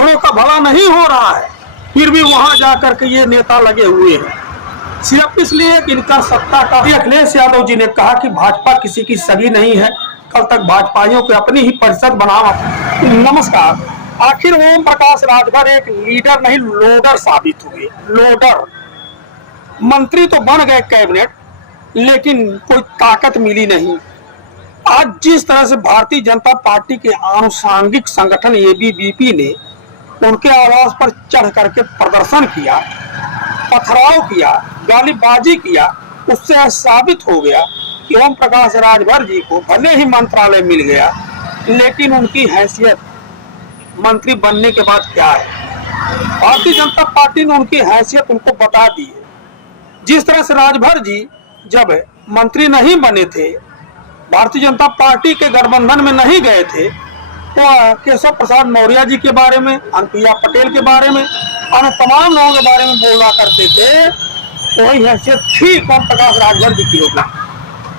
पिछड़ों का भला नहीं हो रहा है, फिर भी वहां जाकर के ये नेता लगे हुए हैं सिर्फ इसलिए कि इनका सत्ता का। अखिलेश यादव जी ने कहा कि भाजपा किसी की सगी नहीं है, कल तक भाजपाइयों को अपनी ही परिषद बनाना। नमस्कार। आखिर ओम प्रकाश राजभर एक लीडर नहीं लोडर साबित हुए। लोडर मंत्री तो बन गए कैबिनेट, लेकिन कोई ताकत मिली नहीं। आज जिस तरह से भारतीय जनता पार्टी के आनुषांगिक संगठन एबीवीपी ने उनके आवास पर चढ़ करके प्रदर्शन किया, पथराव किया, गालीबाजी किया, उससे साबित हो गया कि ओम प्रकाश राजभर जी को भले ही मंत्रालय मिल गया, लेकिन उनकी हैसियत मंत्री बनने के बाद क्या है। भारतीय जनता पार्टी ने उनकी हैसियत उनको बता दी है। जिस तरह से राजभर जी जब मंत्री नहीं बने थे, भारतीय जनता पार्टी के गठबंधन में नहीं गए थे, तो केशव प्रसाद मौर्य जी के बारे में, अनुप्रिया पटेल के बारे में और तमाम लोगों के बारे में बोला करते थे, वही हैसियत ठीक ओम प्रकाश राजभर जी की होगी।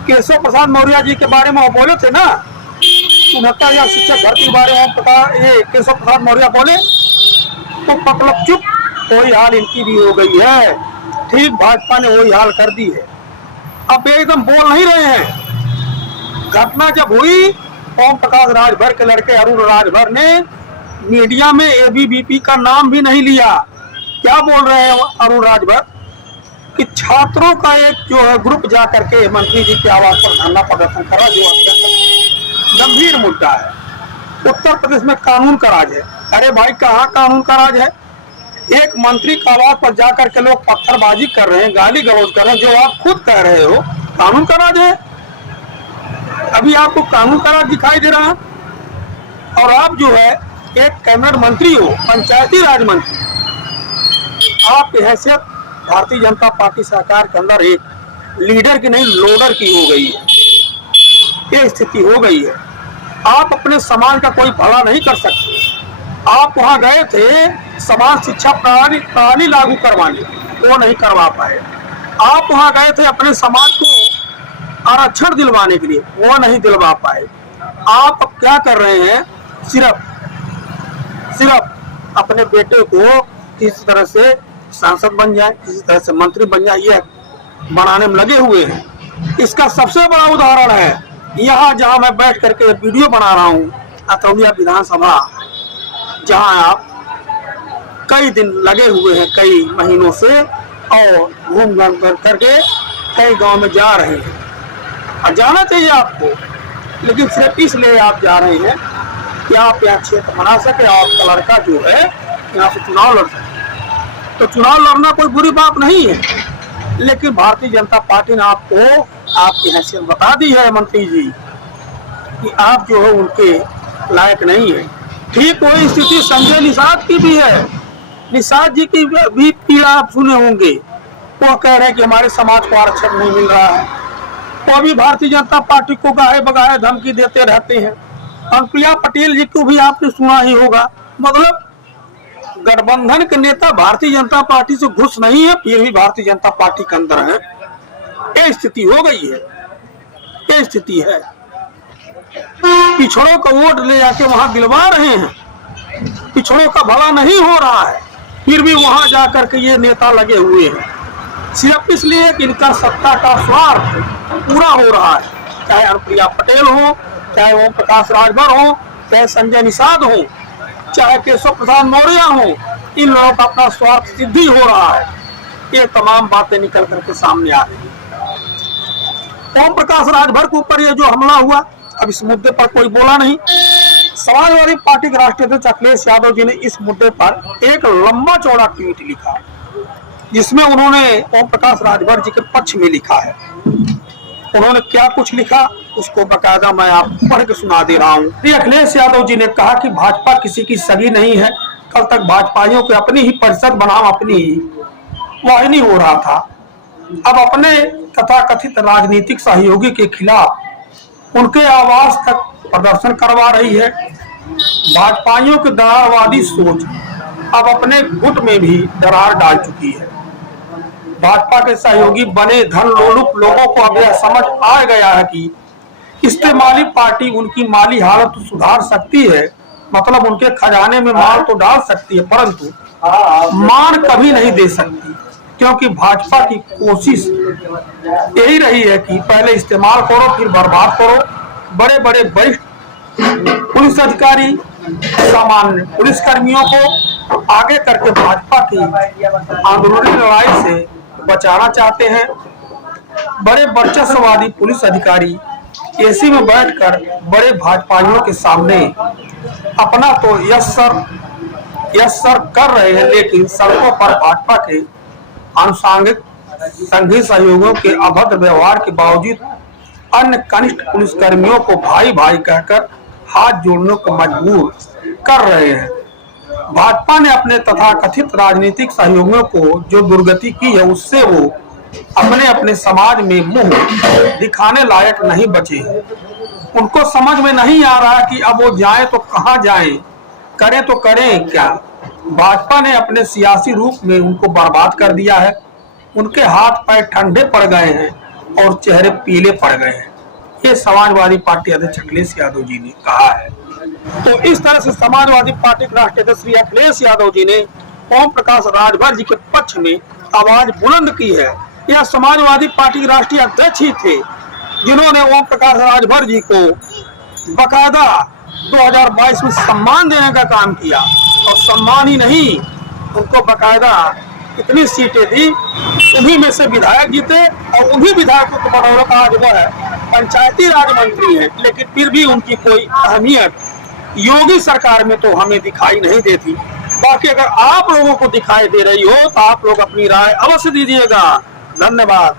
केशव प्रसाद मौर्य जी के बारे में वो बोले थे ना, 69 शिक्षक भर्ती के बारे में केशव प्रसाद मौर्य बोले तो मतलब चुप, वही हाल इनकी भी हो गई है। ठीक भाजपा ने वही हाल कर दी है। अब एकदम बोल नहीं रहे हैं। घटना जब हुई, ओम प्रकाश राजभर के लड़के अरुण राजभर ने मीडिया में एबीवीपी का नाम भी नहीं लिया। क्या बोल रहे हैं अरुण राजभर कि छात्रों का एक जो है ग्रुप जाकर के मंत्री जी के आवास पर धरना प्रदर्शन करा, जो अत्यंत गंभीर मुद्दा है। उत्तर प्रदेश में कानून का राज है। अरे भाई, कहाँ कानून का राज है? एक मंत्री का आवास पर जाकर के लोग पत्थरबाजी कर रहे हैं, गाली गलौज कर रहे हैं, जो आप खुद कह रहे हो कानून का राज है। अभी आपको कानून का राज दिखाई दे रहा है, और आप जो है एक कैबिनेट मंत्री हो, पंचायती राज मंत्री, आपकी हैसियत भारतीय जनता पार्टी सरकार के अंदर एक लीडर की नहीं लोडर की हो गई है। ये स्थिति हो गई है। आप अपने समाज का कोई भला नहीं कर सकते। आप वहां गए थे समाज शिक्षा प्रणाली लागू करवाने, वो नहीं करवा पाए। आप वहां गए थे अपने समाज को आरक्षण दिलवाने के लिए, वो नहीं दिलवा पाए। आप अब क्या कर रहे हैं? सिर्फ अपने बेटे को किसी तरह से सांसद बन जाए, किसी तरह से मंत्री बन जाए, ये बनाने में लगे हुए हैं। इसका सबसे बड़ा उदाहरण है यहाँ जहाँ मैं बैठ करके वीडियो बना रहा हूँ, अतौलिया विधानसभा, जहाँ आप कई दिन लगे हुए हैं, कई महीनों से, और घूम घाम करके कई गांव में जा रहे हैं। और जाना चाहिए आपको, लेकिन सिर्फ इसलिए आप जा रहे हैं कि आप यहाँ क्षेत्र बना सके और आपका लड़का जो है यहाँ से चुनाव लड़ सके। तो चुनाव लड़ना कोई बुरी बात नहीं है, लेकिन भारतीय जनता पार्टी ने आपको आपकी हैसियत बता दी है मंत्री जी कि आप जो है उनके लायक नहीं है। ठीक वही स्थिति संजय निषाद की भी है। निषाद जी की भी पीड़ा आप सुने होंगे। वो कह रहे हैं कि हमारे समाज को आरक्षण नहीं मिल रहा है, तो अभी भारतीय जनता पार्टी को गाहे बगाहे धमकी देते रहते हैं। अनुप्रिया पटेल जी को भी आपने सुना ही होगा। मतलब गठबंधन के नेता भारतीय जनता पार्टी से घुस नहीं है, फिर भी भारतीय जनता पार्टी के अंदर है। ये स्थिति हो गई है, ये स्थिति है। पिछड़ों का वोट ले जाके वहां दिलवा रहे हैं। पिछड़ों का भला नहीं हो रहा है, फिर भी वहां जाकर के ये नेता लगे हुए हैं सिर्फ इसलिए कि इनका सत्ता का स्वार्थ पूरा हो रहा है। चाहे अनुप्रिया पटेल हो, चाहे ओम प्रकाश राजभर हो, चाहे संजय निषाद हो, चाहे केशव प्रसाद मौर्य हो, इन लोगों का अपना स्वार्थ सिद्धि हो रहा है। ये तमाम बातें निकल करके सामने आ रही है। ओम प्रकाश राजभर के ऊपर ये जो हमला हुआ, अब इस मुद्दे पर कोई बोला नहीं। समाजवादी पार्टी के राष्ट्रीय अध्यक्ष अखिलेश यादव जी ने इस मुद्दे पर एक लंबा चौड़ा ट्वीट लिखा, जिसमें उन्होंने ओम प्रकाश राजभर जी के पक्ष में लिखा है। उन्होंने क्या कुछ लिखा, उसको बकायदा मैं आपको पढ़ के सुना दे रहा हूँ। अखिलेश यादव जी ने कहा कि भाजपा किसी की सगी नहीं है, कल तक भाजपाइयों को अपनी ही परिषद बनाम अपनी ही वाहिनी हो रहा था। अब अपने तथाकथित राजनीतिक सहयोगी के खिलाफ उनके आवास तक प्रदर्शन करवा रही है। भाजपाइयों की दरारवादी सोच अब अपने गुट में भी दरार डाल चुकी है। भाजपा के सहयोगी बने धन लोलुप लोगों को अब यह समझ आ गया है कि इस्तेमाली पार्टी उनकी माली हालत सुधार सकती है, मतलब उनके खजाने में माल तो डाल सकती है, परंतु मान कभी नहीं दे सकती, क्योंकि भाजपा की कोशिश यही रही है कि पहले इस्तेमाल करो फिर बर्बाद करो। बड़े बड़े वरिष्ठ पुलिस अधिकारी, सामान्य पुलिस कर्मियों को आगे करके भाजपा की आंदोलनी लड़ाई से बचाना चाहते हैं। बड़े वर्चस्ववादी पुलिस अधिकारी एसी में बैठकर बड़े भाजपाइयों के सामने अपना तो यश सर कर रहे हैं, लेकिन सड़कों पर भाजपा के आनुषंगिक संघीय सहयोगियों के अभद्र व्यवहार के बावजूद अन्य कनिष्ठ पुलिसकर्मियों को भाई भाई कहकर हाथ जोड़ने को मजबूर कर रहे हैं। भाजपा ने अपने तथाकथित राजनीतिक सहयोगियों को जो दुर्गति की है, उससे वो अपने अपने समाज में मुंह दिखाने लायक नहीं बचे। उनको समझ में नहीं आ रहा कि अब वो जाए तो कहां जाएं, करें तो करें क्या। भाजपा ने अपने सियासी रूप में उनको बर्बाद कर दिया है। उनके हाथ पैर ठंडे पड़ गए हैं और चेहरे पीले पड़ गए हैं। ये समाजवादी पार्टी अध्यक्ष अखिलेश यादव जी ने कहा है। तो इस तरह से समाजवादी पार्टी के राष्ट्रीय अध्यक्ष श्री अखिलेश यादव जी ने ओम प्रकाश राजभर जी के पक्ष में आवाज बुलंद की है। यह समाजवादी पार्टी के राष्ट्रीय अध्यक्ष ही थे जिन्होंने ओम प्रकाश राजभर जी को बकायदा 2022 में सम्मान देने का काम किया, और सम्मान ही नहीं, उनको बकायदा कितनी सीटें दी, उन्हीं में से विधायक जीते, और उन्हीं विधायकों को बदौलत आज वो है पंचायती राज मंत्री है। लेकिन फिर भी उनकी कोई अहमियत योगी सरकार में तो हमें दिखाई नहीं देती। बाकी अगर आप लोगों को दिखाई दे रही हो तो आप लोग अपनी राय अवश्य दीजिएगा। धन्यवाद।